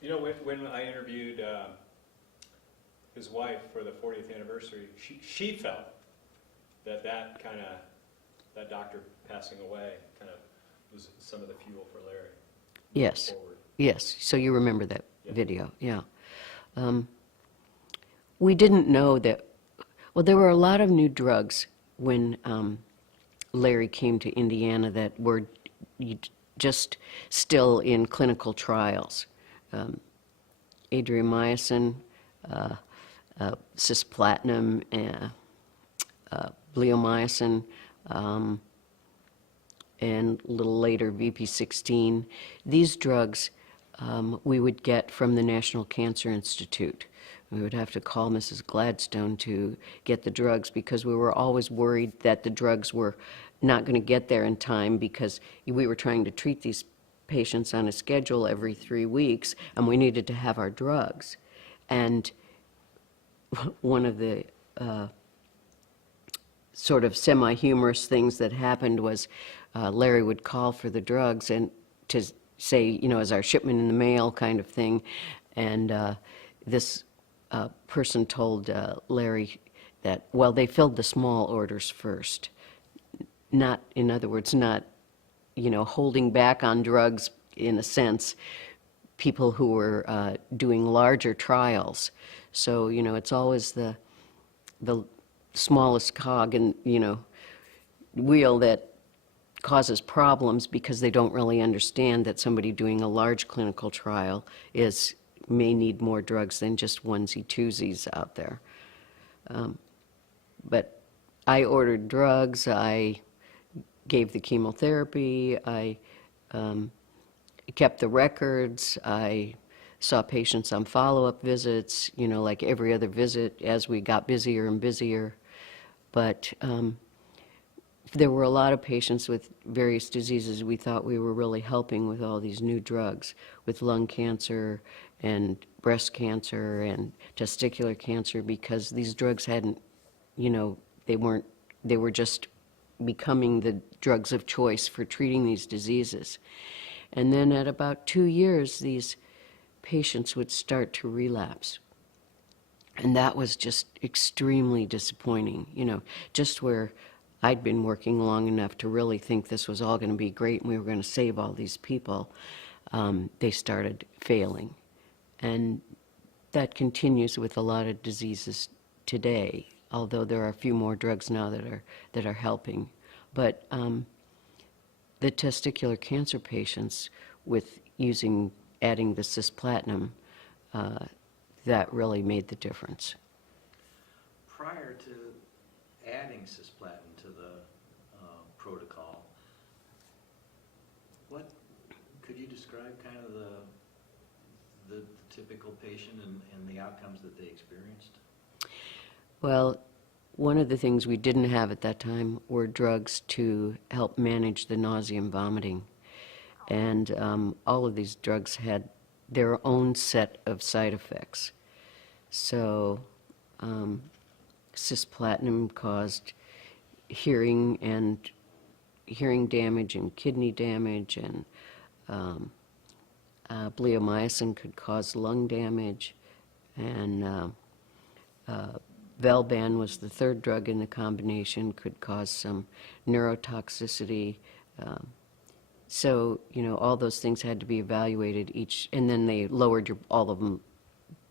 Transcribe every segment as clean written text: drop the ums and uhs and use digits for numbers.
You know, when I interviewed his wife for the 40th anniversary, she felt that that doctor passing away kind of was some of the fuel for Larry. Yes. Forward. Yes. So you remember that Yeah. video, yeah. We didn't know that, well, there were a lot of new drugs when Larry came to Indiana that were just still in clinical trials. Adriamycin, cisplatin, bleomycin, and a little later VP16. These drugs we would get from the National Cancer Institute. We would have to call Mrs. Gladstone to get the drugs because we were always worried that the drugs were not going to get there in time because we were trying to treat these patients on a schedule every 3 weeks and we needed to have our drugs. And one of the sort of semi-humorous things that happened was Larry would call for the drugs and to say, you know, is our shipment in the mail kind of thing. And this person told Larry that, well, they filled the small orders first. Not, in other words, not, you know, holding back on drugs in a sense, people who were doing larger trials. So, you know, it's always the smallest cog in, you know, wheel that causes problems because they don't really understand that somebody doing a large clinical trial may need more drugs than just onesie-twosies out there. But I ordered drugs, I gave the chemotherapy, I kept the records, I saw patients on follow-up visits, you know, like every other visit as we got busier and busier. But there were a lot of patients with various diseases we thought we were really helping with all these new drugs, with lung cancer and breast cancer and testicular cancer, because these drugs hadn't, you know, they were just becoming the drugs of choice for treating these diseases. And then at about 2 years, these patients would start to relapse. And that was just extremely disappointing, you know, just where I'd been working long enough to really think this was all going to be great and we were going to save all these people, they started failing. And that continues with a lot of diseases today, although there are a few more drugs now that are helping. But the testicular cancer patients with adding the cisplatin, that really made the difference. Prior to adding cisplatin to the protocol, could you describe kind of the typical patient and the outcomes that they experienced? Well, one of the things we didn't have at that time were drugs to help manage the nausea and vomiting. And all of these drugs had their own set of side effects. So cisplatin caused hearing damage and kidney damage, and bleomycin could cause lung damage, and Velban was the third drug in the combination, could cause some neurotoxicity. So, you know, all those things had to be evaluated each, and then they lowered all of them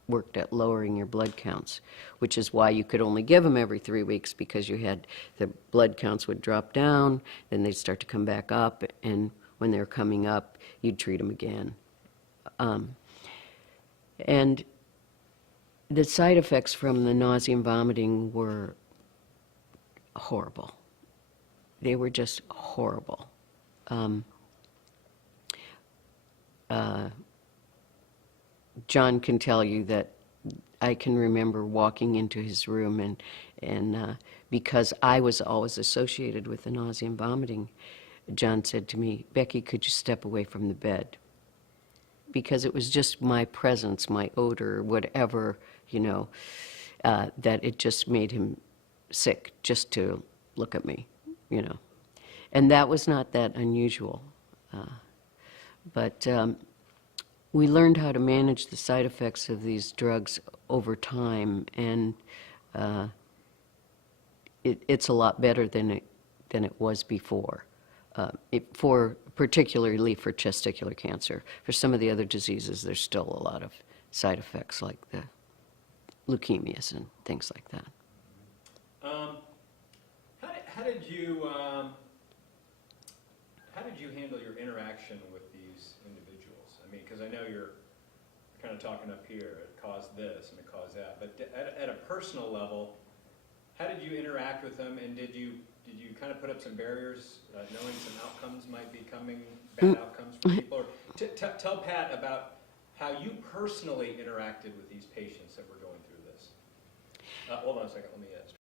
worked at lowering your blood counts, which is why you could only give them every 3 weeks, because you had, the blood counts would drop down, then they'd start to come back up, and when they're coming up, you'd treat them again. And the side effects from the nausea and vomiting were horrible. They were just horrible. John can tell you that I can remember walking into his room, and because I was always associated with the nausea and vomiting, John said to me, "Becky, could you step away from the bed?" Because it was just my presence, my odor, whatever, you know, that it just made him sick just to look at me, you know. And that was not that unusual. But we learned how to manage the side effects of these drugs over time, and it's a lot better than it was before. Particularly for testicular cancer. For some of the other diseases, there's still a lot of side effects like the leukemias and things like that. How did you handle your interaction with these individuals? I mean, because I know you're kind of talking up here, it caused this and it caused that, but at a personal level, how did you interact with them, and did you kind of put up some barriers, knowing some outcomes might be coming, bad outcomes for people? Or tell Pat about how you personally interacted with these patients that were going through this. Hold on a second, let me ask.